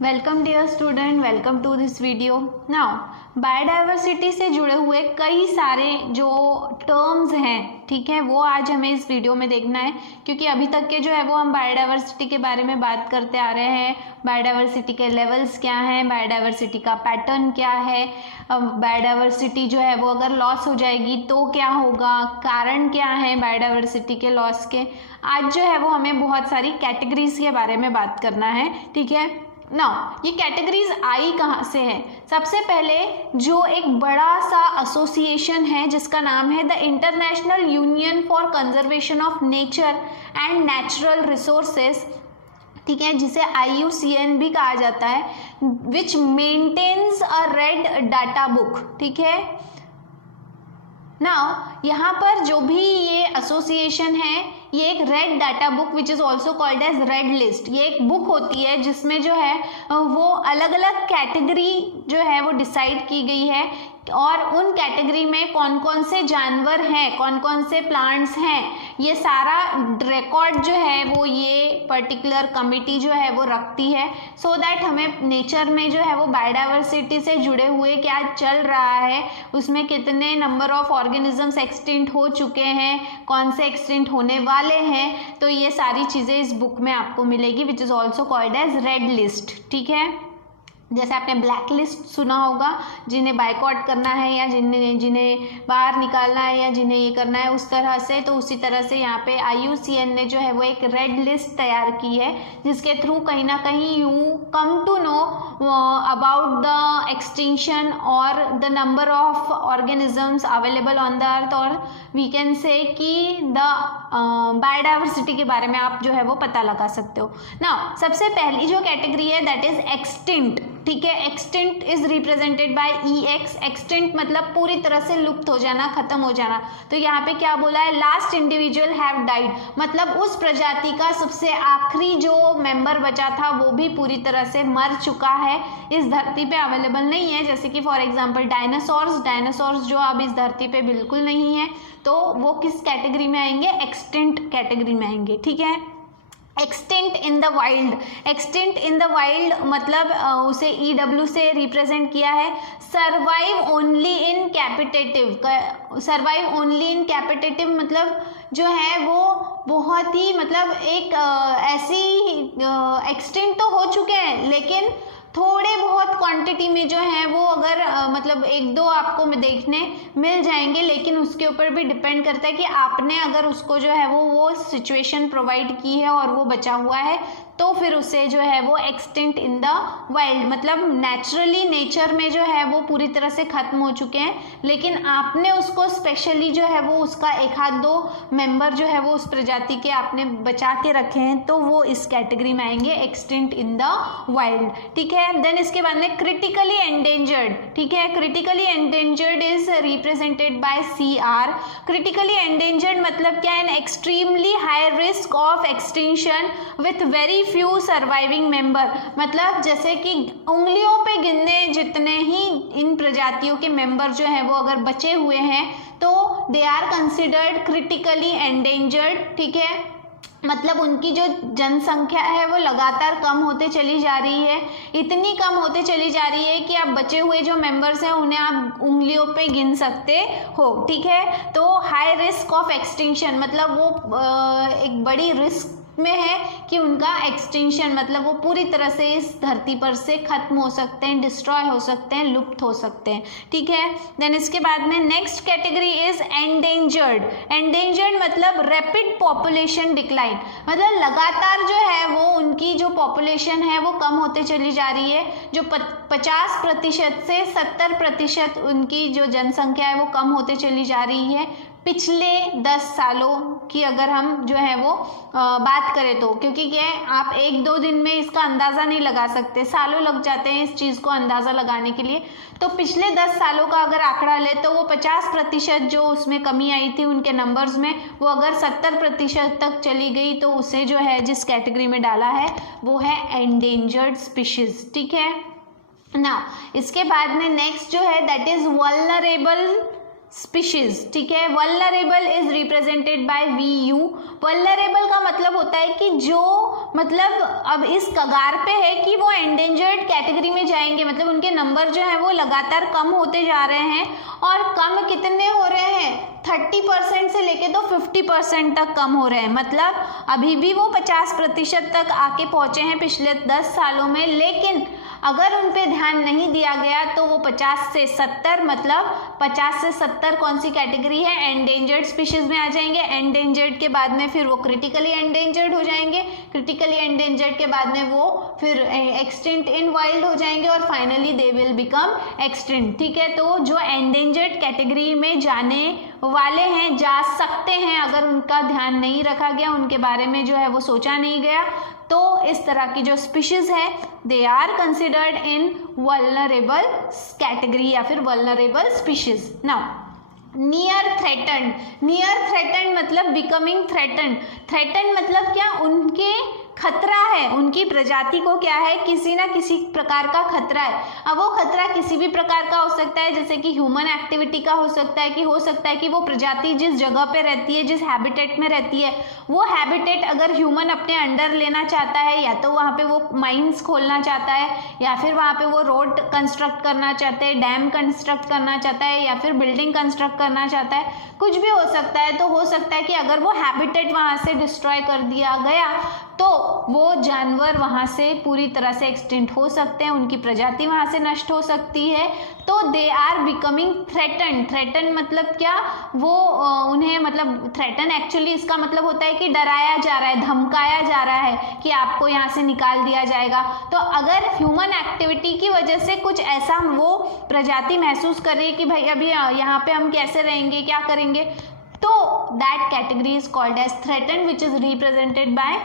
Welcome dear student, welcome to this video. Now biodiversity से जुड़े हुए कई सारे जो टर्म्स हैं, ठीक है, वो आज हमें इस वीडियो में देखना है, क्योंकि अभी तक के जो है वो हम बायोडाइवर्सिटी के बारे में बात करते आ रहे हैं। बायोडाइवर्सिटी के लेवल्स क्या हैं, बायोडाइवर्सिटी का पैटर्न क्या है, बायोडाइवर्सिटी जो है वो अगर लॉस हो जाएगी तो क्या होगा, कारण क्या है बायोडाइवर्सिटी के लॉस के। आज जो है वो हमें बहुत सारी कैटेगरीज के बारे में बात करना है, ठीक है। नाउ ये कैटेगरीज आई कहाँ से है? सबसे पहले जो एक बड़ा सा एसोसिएशन है जिसका नाम है the International Union for Conservation of Nature and Natural Resources, ठीक है, जिसे IUCN भी कहा जाता है, which maintains a red data book, ठीक है। नाउ यहाँ पर जो भी ये एसोसिएशन है, ये एक red data book which is also called as red list, ये एक बुक होती है जिसमें जो है वो अलग अलग कैटेगरी जो है वो डिसाइड की गई है, और उन कैटेगरी में कौन कौन से जानवर हैं, कौन कौन से प्लांट्स हैं, ये सारा रिकॉर्ड जो है वो ये पर्टिकुलर कमिटी जो है वो रखती है, सो दैट हमें नेचर में जो है वो बायोडाइवर्सिटी से जुड़े हुए क्या चल रहा है, उसमें कितने नंबर ऑफ ऑर्गेनिजम्स एक्सटिंक्ट हो चुके हैं, कौन से एक्सटिंक्ट होने वाले हैं, तो ये सारी चीज़ें इस बुक में आपको मिलेगी, which is also called as red list, ठीक है। जैसे आपने ब्लैक लिस्ट सुना होगा, जिन्हें बाइकआउट करना है या जिन्हें बाहर निकालना है या जिन्हें ये करना है उस तरह से, तो उसी तरह से यहाँ पे IUCN ने जो है वो एक रेड लिस्ट तैयार की है, जिसके थ्रू कहीं ना कहीं you come to know about the extinction और the number of organisms available on the earth, और वी कैन से कि द बायोडाइवर्सिटी के बारे में आप जो है वो पता लगा सकते हो। नाउ सबसे पहली जो कैटेगरी है दैट इज एक्सटिंक्ट, ठीक है। Extinct is represented bye EX, extinct मतलब पूरी तरह से लुप्त हो जाना, खत्म हो जाना। तो यहाँ पे क्या बोला है, लास्ट इंडिविजुअल हैव डाइड, मतलब उस प्रजाति का सबसे आखिरी जो मेंबर बचा था वो भी पूरी तरह से मर चुका है, इस धरती पे अवेलेबल नहीं है। जैसे कि फॉर एग्जांपल डायनासोर्स जो अब इस धरती पे बिल्कुल नहीं है, तो वो किस कैटेगरी में आएंगे, एक्सटिंक्ट कैटेगरी में आएंगे, ठीक है। Extinct in the wild, extinct in the wild मतलब उसे EW से रिप्रेजेंट किया है। Survive only in captivity, survive only in captivity मतलब जो है वो बहुत ही मतलब एक ऐसी एक्सटिंक्ट तो हो चुके हैं, लेकिन थोड़े बहुत क्वांटिटी में जो है वो अगर मतलब एक दो आपको देखने मिल जाएंगे, लेकिन उसके ऊपर भी डिपेंड करता है कि आपने अगर उसको जो है वो सिचुएशन प्रोवाइड की है और वो बचा हुआ है, तो फिर उसे जो है वो एक्सटिंक्ट इन द वाइल्ड मतलब नेचुरली नेचर में जो है वो पूरी तरह से खत्म हो चुके हैं, लेकिन आपने उसको स्पेशली जो है वो उसका एक हाथ दो मेंबर जो है वो उस प्रजाति के आपने बचा के रखे हैं, तो वो इस कैटेगरी में आएंगे, एक्सटिंक्ट इन द वाइल्ड, ठीक है। देन इसके बाद में क्रिटिकली एंडेंजर्ड, ठीक है। Critically endangered is represented bye CR। Critically endangered मतलब क्या है, extremely high risk of extinction with very few surviving member, मतलब जैसे कि उंगलियों पे गिनने जितने ही इन प्रजातियों के मेंबर जो हैं वो अगर बचे हुए हैं, तो they are considered critically endangered, ठीक है। मतलब उनकी जो जनसंख्या है वो लगातार कम होते चली जा रही है, इतनी कम होते चली जा रही है कि आप बचे हुए जो मेंबर्स हैं उन्हें आप उंगलियों पे गिन सकते हो, ठीक है। तो हाई रिस्क ऑफ एक्सटिंक्शन मतलब वो एक बड़ी रिस्क में है कि उनका एक्सटिंक्शन मतलब वो पूरी तरह से इस धरती पर से खत्म हो सकते हैं, डिस्ट्रॉय हो सकते हैं, लुप्त हो सकते हैं, ठीक है। देन इसके बाद में next category is endangered. Endangered मतलब रैपिड पॉपुलेशन डिक्लाइन, मतलब लगातार जो है वो उनकी जो पॉपुलेशन है वो कम होते चली जा रही है, जो 50% से 70% उनकी जो जनसंख्या है वो कम होते चली जा रही है पिछले 10 सालों की अगर हम जो है वो बात करें तो, क्योंकि क्या है आप एक दो दिन में इसका अंदाज़ा नहीं लगा सकते, सालों लग जाते हैं इस चीज़ को अंदाज़ा लगाने के लिए। तो पिछले 10 सालों का अगर आंकड़ा ले तो वो 50% जो उसमें कमी आई थी उनके नंबर्स में, वो अगर 70% तक चली गई, तो उसे जो है जिस कैटेगरी में डाला है वो है एंडेंजर्ड स्पीशीज, ठीक है ना। इसके बाद में नेक्स्ट जो है दैट इज वल्नरेबल स्पीशीज, ठीक है। Vulnerable is represented bye VU। Vulnerable का मतलब होता है कि जो मतलब अब इस कगार पे है कि वो एंडेंजर्ड कैटेगरी में जाएंगे मतलब उनके नंबर जो है वो लगातार कम होते जा रहे हैं, और कम कितने हो रहे हैं, 30% से लेके तो 50% तक कम हो रहे हैं। मतलब अभी भी वो 50% तक आके पहुंचे हैं पिछले 10 सालों में, लेकिन अगर उन पे ध्यान नहीं दिया गया तो वो 50 से 70 मतलब 50 से 70 कौन सी कैटेगरी है, एंडेंजर्ड स्पीशीज में आ जाएंगे। एंडेंजर्ड के बाद में फिर वो क्रिटिकली एंडेंजर्ड हो जाएंगे, क्रिटिकली एंडेंजर्ड के बाद में वो फिर एक्सटिंक्ट इन वाइल्ड हो जाएंगे, और finally they will become extinct. ठीक है, तो जो एंडेंजर्ड कैटेगरी में जाने वाले हैं, जा सकते हैं अगर उनका ध्यान नहीं रखा गया, उनके बारे में जो है वो सोचा नहीं गया, तो इस तरह की जो स्पीशीज है they are considered in vulnerable category या फिर vulnerable species. Now near threatened, near threatened मतलब बिकमिंग थ्रेटन्ड। थ्रेटन्ड मतलब क्या, उनके खतरा है, उनकी प्रजाति को क्या है, किसी ना किसी प्रकार का खतरा है। अब वो खतरा किसी भी प्रकार का हो सकता है, जैसे कि ह्यूमन एक्टिविटी का हो सकता है कि वो प्रजाति जिस जगह पे रहती है, जिस हैबिटेट में रहती है, वो हैबिटेट अगर ह्यूमन अपने अंडर लेना चाहता है, या तो वहाँ पे वो माइंस खोलना चाहता है, या फिर वहाँ पे वो रोड कंस्ट्रक्ट करना चाहते हैं, डैम कंस्ट्रक्ट करना चाहता है, या फिर बिल्डिंग कंस्ट्रक्ट करना चाहता है, कुछ भी हो सकता है। तो हो सकता है कि अगर वो हैबिटेट वहाँ से डिस्ट्रॉय कर दिया गया तो वो जानवर वहाँ से पूरी तरह से एक्सटिंक्ट हो सकते हैं, उनकी प्रजाति वहाँ से नष्ट हो सकती है। तो they are becoming threatened. Threaten मतलब क्या, वो उन्हें मतलब थ्रेटन एक्चुअली इसका मतलब होता है कि डराया जा रहा है, धमकाया जा रहा है कि आपको यहाँ से निकाल दिया जाएगा। तो अगर ह्यूमन एक्टिविटी की वजह से कुछ ऐसा वो प्रजाति महसूस कर रही है कि भाई अभी यहाँ पे हम कैसे रहेंगे, क्या करेंगे, तो that category is called as threatened which is represented by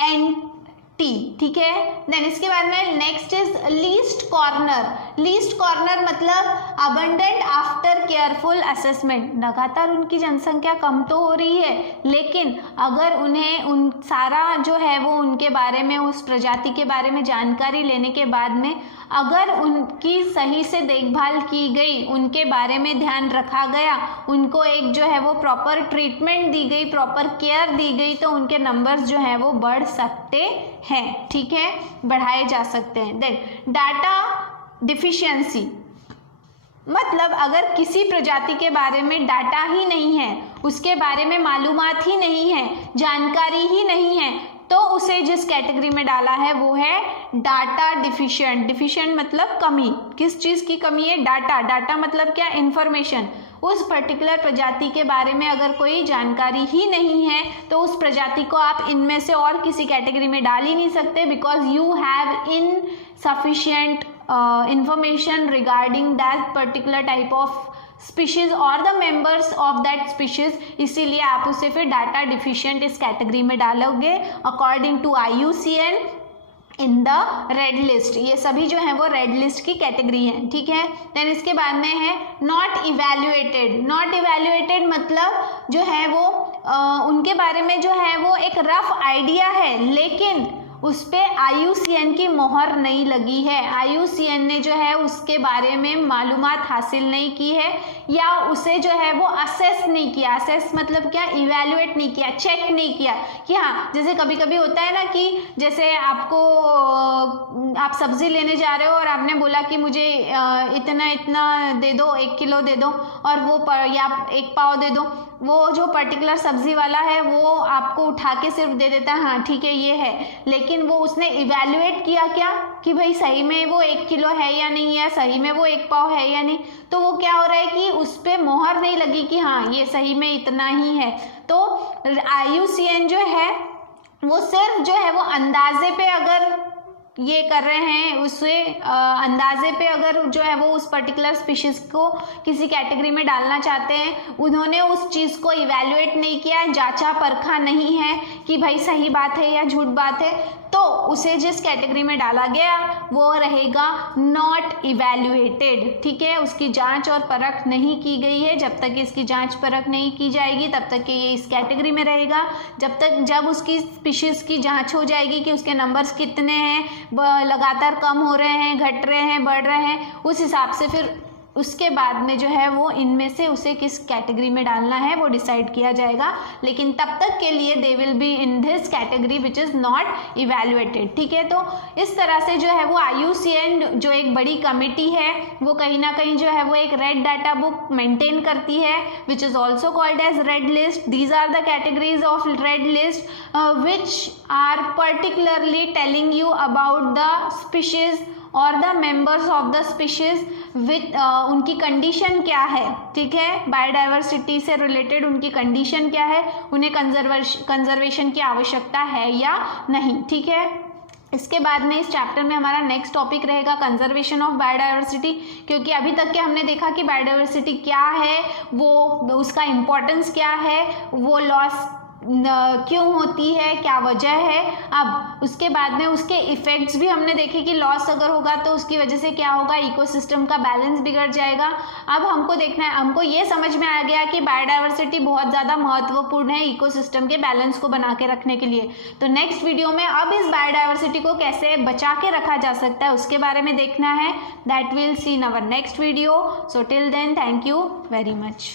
NT। ठीक है, देन इसके बाद में next is least corner. Least corner मतलब अबंडेंट आफ्टर केयरफुल असेसमेंट। लगातार उनकी जनसंख्या कम तो हो रही है, लेकिन अगर उन्हें उन सारा जो है वो उनके बारे में, उस प्रजाति के बारे में जानकारी लेने के बाद में अगर उनकी सही से देखभाल की गई, उनके बारे में ध्यान रखा गया, उनको एक जो है वो प्रॉपर ट्रीटमेंट दी गई, प्रॉपर केयर दी गई, तो उनके नंबर्स जो है वो बढ़ सकते हैं। ठीक है, बढ़ाए जा सकते हैं। देन डाटा डिफिशियंसी मतलब अगर किसी प्रजाति के बारे में डाटा ही नहीं है, उसके बारे में मालूमात ही नहीं है, जानकारी ही नहीं है, तो उसे जिस कैटेगरी में डाला है वो है डाटा डिफिशिएंट। डिफिशिएंट मतलब कमी, किस चीज़ की कमी है, डाटा। डाटा मतलब क्या, इन्फॉर्मेशन। उस पर्टिकुलर प्रजाति के बारे में अगर कोई जानकारी ही नहीं है तो उस प्रजाति को आप इनमें से और किसी कैटेगरी में डाल ही नहीं सकते, because you have insufficient information regarding that particular type of species or the members of that species, इसीलिए आप उसे फिर डाटा डिफिशिएंट इस कैटेगरी में डालोगे according to IUCN in the red list. ये सभी जो है वो रेड लिस्ट की कैटेगरी है। ठीक है, देन इसके बाद में है नॉट इवैल्यूएटेड। नॉट इवैल्यूएटेड मतलब जो है वो उनके बारे में जो है वो एक रफ आइडिया है, लेकिन उस पर IUCN की मोहर नहीं लगी है। IUCN ने जो है उसके बारे में मालूमात हासिल नहीं की है, या उसे जो है वो असेस नहीं किया। असेस मतलब क्या, इवैल्यूएट नहीं किया, चेक नहीं किया कि हाँ, जैसे कभी कभी होता है ना कि जैसे आपको आप सब्जी लेने जा रहे हो और आपने बोला कि मुझे इतना इतना दे दो, 1 किलो दे दो, और वो या 1 पाव दे दो। वो जो पर्टिकुलर सब्जी वाला है वो आपको उठा के सिर्फ दे देता है, हाँ ठीक है ये है, लेकिन वो उसने इवैल्यूएट किया क्या कि भाई सही में वो 1 किलो है या नहीं, या सही में वो 1 पाव है या नहीं। तो वो क्या हो रहा है कि उस पर मोहर नहीं लगी कि हाँ ये सही में इतना ही है। तो IUCN जो है वो सिर्फ जो है वो अंदाजे पे अगर ये कर रहे हैं, उससे अंदाजे पे अगर जो है वो उस पर्टिकुलर स्पीशीज को किसी कैटेगरी में डालना चाहते हैं, उन्होंने उस चीज़ को इवैल्यूएट नहीं किया, जांचा परखा नहीं है कि भाई सही बात है या झूठ बात है, तो उसे जिस कैटेगरी में डाला गया वो रहेगा नॉट इवैल्यूएटेड। ठीक है, उसकी जांच और परख नहीं की गई है। जब तक इसकी जांच परख नहीं की जाएगी तब तक ये इस कैटेगरी में रहेगा। जब उसकी स्पीशीज़ की जांच हो जाएगी कि उसके नंबर्स कितने हैं, लगातार कम हो रहे हैं, घट रहे हैं, बढ़ रहे हैं, उस हिसाब से फिर उसके बाद में जो है वो इनमें से उसे किस कैटेगरी में डालना है वो डिसाइड किया जाएगा, लेकिन तब तक के लिए they will be in this category which is not evaluated. ठीक है, तो इस तरह से जो है वो IUCN जो एक बड़ी कमेटी है वो कहीं ना कहीं जो है वो एक रेड डाटा बुक मेंटेन करती है which is also called as red list. These are the categories of red list which are particularly telling you about the species और the members of the species with उनकी condition क्या है। ठीक है, biodiversity से related उनकी condition क्या है, उन्हें कंजर्वेशन की आवश्यकता है या नहीं। ठीक है, इसके बाद में इस चैप्टर में हमारा नेक्स्ट टॉपिक रहेगा कंजर्वेशन ऑफ बायोडाइवर्सिटी, क्योंकि अभी तक के हमने देखा कि बायोडाइवर्सिटी क्या है, वो उसका इम्पोर्टेंस क्या है, वो लॉस क्यों होती है, क्या वजह है। अब उसके बाद में उसके इफ़ेक्ट्स भी हमने देखे कि लॉस अगर होगा तो उसकी वजह से क्या होगा, इकोसिस्टम का बैलेंस बिगड़ जाएगा। अब हमको देखना है, हमको ये समझ में आ गया कि बायोडाइवर्सिटी बहुत ज़्यादा महत्वपूर्ण है इकोसिस्टम के बैलेंस को बना के रखने के लिए। तो नेक्स्ट वीडियो में अब इस बायोडाइवर्सिटी को कैसे बचा के रखा जा सकता है उसके बारे में देखना है। That will see in our next video. So till then, thank you very much.